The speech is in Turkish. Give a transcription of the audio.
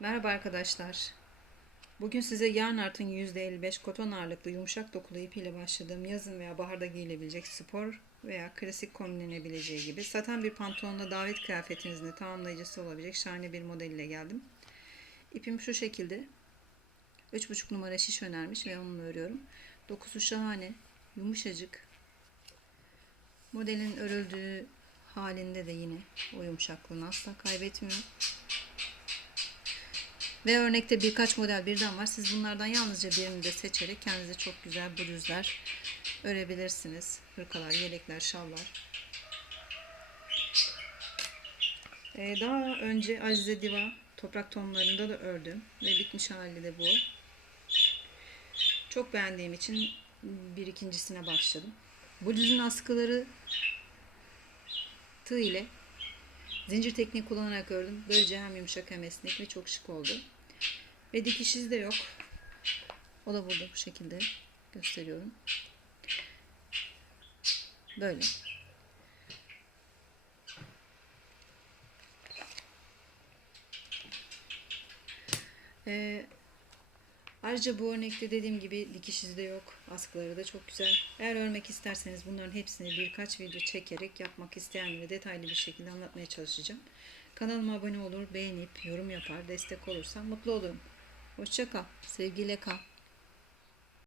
Merhaba arkadaşlar. Bugün size yarn artın %55 koton ağırlıklı yumuşak dokulu ipiyle başladığım yazın veya baharda giyilebilecek spor veya klasik kombinlenebileceği gibi saten bir pantolonla davet kıyafetinizin tamamlayıcısı olabilecek şahane bir model ile geldim. İpim şu şekilde. 3,5 numara şiş önermiş ve onunla örüyorum. Dokusu şahane, yumuşacık. Modelin örüldüğü halinde de yine o yumuşaklığını asla kaybetmiyor. Ve örnekte birkaç model birden var. Siz bunlardan yalnızca birini de seçerek kendinize çok güzel bluzlar örebilirsiniz. Hırkalar, yelekler, şallar. Ee, daha önce Azize Diva toprak tonlarında da ördüm. Ve bitmiş hali de bu. Çok beğendiğim için bir ikincisine başladım. Bluzun askıları tığ ile zincir tekniği kullanarak ördüm. Böylece hem yumuşak hem esnek ve çok şık oldu. Ve dikiş izi de yok. O da burada bu şekilde gösteriyorum. Böyle. Ee, ayrıca bu örnekte dediğim gibi dikiş izi de yok. Askıları da çok güzel. Eğer örmek isterseniz bunların hepsini birkaç video çekerek yapmak isteyenlere detaylı bir şekilde anlatmaya çalışacağım. Kanalıma abone olur, beğenip yorum yapar, destek olursan mutlu olurum. Hoşça kal. Sevgiyle kal.